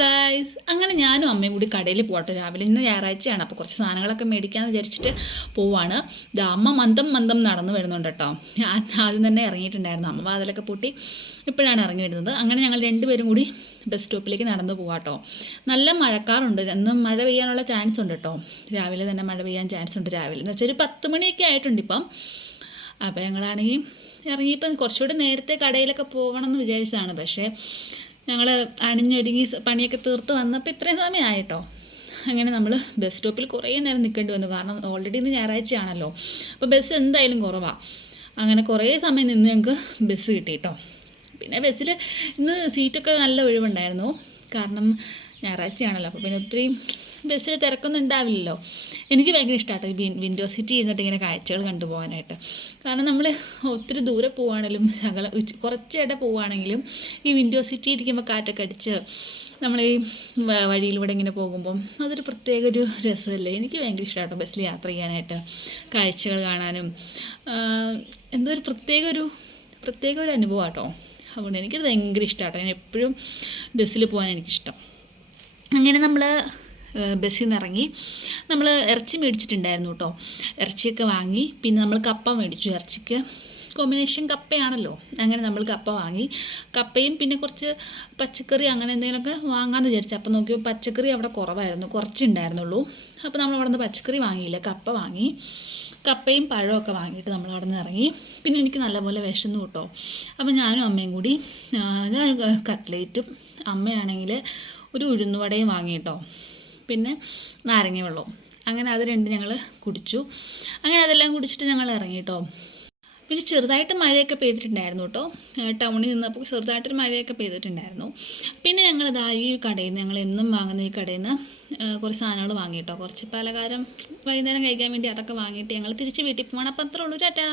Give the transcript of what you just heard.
Guys, അങ്ങനെ ഞാനും അമ്മയും കൂടി കടയിൽ പോകട്ടെ. രാവിലെ ഇന്ന് ഞായറാഴ്ചയാണ്, അപ്പോൾ കുറച്ച് സാധനങ്ങളൊക്കെ മേടിക്കാമെന്ന് വിചാരിച്ചിട്ട് പോവാണ്. ഇത് അമ്മ മന്ദം മന്ദം നടന്നു വരുന്നുണ്ട് കേട്ടോ. ഞാൻ ആദ്യം തന്നെ ഇറങ്ങിയിട്ടുണ്ടായിരുന്നു. അമ്മ വാതിലൊക്കെ പൂട്ടി ഇപ്പോഴാണ് ഇറങ്ങി വരുന്നത്. അങ്ങനെ ഞങ്ങൾ രണ്ടുപേരും കൂടി ബസ് സ്റ്റോപ്പിലേക്ക് നടന്നു പോവാട്ടോ. നല്ല മഴക്കാറുണ്ട്, ഇന്ന് മഴ പെയ്യാനുള്ള ചാൻസ് ഉണ്ട് കേട്ടോ. രാവിലെ തന്നെ മഴ പെയ്യാൻ ചാൻസ് ഉണ്ട്. രാവിലെ എന്ന് വെച്ചാൽ ഒരു 10 മണിയൊക്കെ ആയിട്ടുണ്ട് ഇപ്പം. അപ്പോൾ ഞങ്ങളാണെങ്കിൽ ഇറങ്ങിയപ്പം കുറച്ചുകൂടി നേരത്തെ കടയിലൊക്കെ പോകണം എന്ന് വിചാരിച്ചതാണ്. പക്ഷേ ഞങ്ങൾ അണിഞ്ഞൊരുങ്ങി പണിയൊക്കെ തീർത്ത് വന്നപ്പോൾ ഇത്രയും സമയമായിട്ടോ. അങ്ങനെ നമ്മൾ ബസ് സ്റ്റോപ്പിൽ കുറേ നേരം നിൽക്കേണ്ടി വന്നു. കാരണം ഓൾറെഡി ഇന്ന് ഞായറാഴ്ചയാണല്ലോ, അപ്പോൾ ബസ് എന്തായാലും കുറവാണ്. അങ്ങനെ കുറേ സമയം നിന്ന് ഞങ്ങൾക്ക് ബസ് കിട്ടി കേട്ടോ. പിന്നെ ബസ്സിൽ ഇന്ന് സീറ്റൊക്കെ നല്ല ഒഴിവുണ്ടായിരുന്നു. കാരണം ഞായറാഴ്ചയാണല്ലോ, അപ്പോൾ പിന്നെ ഒത്തിരി ബസ്സിൽ തിരക്കൊന്നും ഉണ്ടാവില്ലല്ലോ. എനിക്ക് ഭയങ്കര ഇഷ്ടമാട്ടോ ഈ വിൻഡോ സീറ്റ് ഇരുന്നിട്ട് ഇങ്ങനെ കാഴ്ചകൾ കണ്ടുപോകാനായിട്ട്. കാരണം നമ്മൾ ഒത്തിരി ദൂരെ പോവുകയാണെങ്കിലും കുറച്ചിടെ പോവുകയാണെങ്കിലും ഈ വിൻഡോ സീറ്റ് ഇരിക്കുമ്പോൾ കാറ്റൊക്കെ അടിച്ച് നമ്മൾ ഈ വഴിയിലൂടെ ഇങ്ങനെ പോകുമ്പം അതൊരു പ്രത്യേക ഒരു രസമല്ലേ. എനിക്ക് ഭയങ്കര ഇഷ്ടമാട്ടോ ബസ്സിൽ യാത്ര ചെയ്യാനായിട്ട്, കാഴ്ചകൾ കാണാനും. എന്തോ ഒരു പ്രത്യേക ഒരു അനുഭവം കേട്ടോ. അതുകൊണ്ട് എനിക്കത് ഭയങ്കര ഇഷ്ടമാട്ടോ. ഞാൻ എപ്പോഴും ബസ്സിൽ പോകാൻ എനിക്കിഷ്ടം. അങ്ങനെ നമ്മൾ ബസ്സിൽ നിന്ന് ഇറങ്ങി നമ്മൾ ഇറച്ചി മേടിച്ചിട്ടുണ്ടായിരുന്നു കേട്ടോ. ഇറച്ചിയൊക്കെ വാങ്ങി, പിന്നെ നമ്മൾ കപ്പ മേടിച്ചു. ഇറച്ചിക്ക് കോമ്പിനേഷൻ കപ്പയാണല്ലോ. അങ്ങനെ നമ്മൾ കപ്പ വാങ്ങി. കപ്പയും പിന്നെ കുറച്ച് പച്ചക്കറി അങ്ങനെ എന്തെങ്കിലുമൊക്കെ വാങ്ങാമെന്ന് വിചാരിച്ചു. അപ്പോൾ നോക്കിയപ്പോൾ പച്ചക്കറി അവിടെ കുറവായിരുന്നു, കുറച്ചുണ്ടായിരുന്നുള്ളൂ. അപ്പോൾ നമ്മൾ അവിടെ നിന്ന് പച്ചക്കറി വാങ്ങിയില്ല, കപ്പ വാങ്ങി. കപ്പയും പഴമൊക്കെ വാങ്ങിയിട്ട് നമ്മൾ അവിടെ നിന്ന് ഇറങ്ങി. പിന്നെ എനിക്ക് നല്ലപോലെ വിശന്നു കേട്ടോ. അപ്പോൾ ഞാനും അമ്മയും കൂടി ഞാനൊരു കട്ട്ലേറ്റും അമ്മയാണെങ്കിൽ ഒരു ഉഴുന്നുവടയും വാങ്ങി കേട്ടോ. പിന്നെ നാരങ്ങ വെള്ളവും. അങ്ങനെ അത് രണ്ടും ഞങ്ങൾ കുടിച്ചു. അങ്ങനെ അതെല്ലാം കുടിച്ചിട്ട് ഞങ്ങൾ ഇറങ്ങി കേട്ടോ. പിന്നെ ചെറുതായിട്ട് മഴയൊക്കെ പെയ്തിട്ടുണ്ടായിരുന്നു കേട്ടോ. ടൗണിൽ നിന്നപ്പോൾ ചെറുതായിട്ടൊരു മഴയൊക്കെ പെയ്തിട്ടുണ്ടായിരുന്നു. പിന്നെ ഞങ്ങളിതാ ഈ കടയിൽ നിന്ന്, ഞങ്ങൾ എന്നും വാങ്ങുന്ന ഈ കടയിൽ നിന്ന് കുറച്ച് സാധനങ്ങൾ വാങ്ങി കേട്ടോ. കുറച്ച് പലഹാരം വൈകുന്നേരം കഴിക്കാൻ വേണ്ടി അതൊക്കെ വാങ്ങിയിട്ട് ഞങ്ങൾ തിരിച്ച് വീട്ടിൽ പോകണം. അപ്പം അത്രേ ഉള്ളൂ. ടാറ്റാ.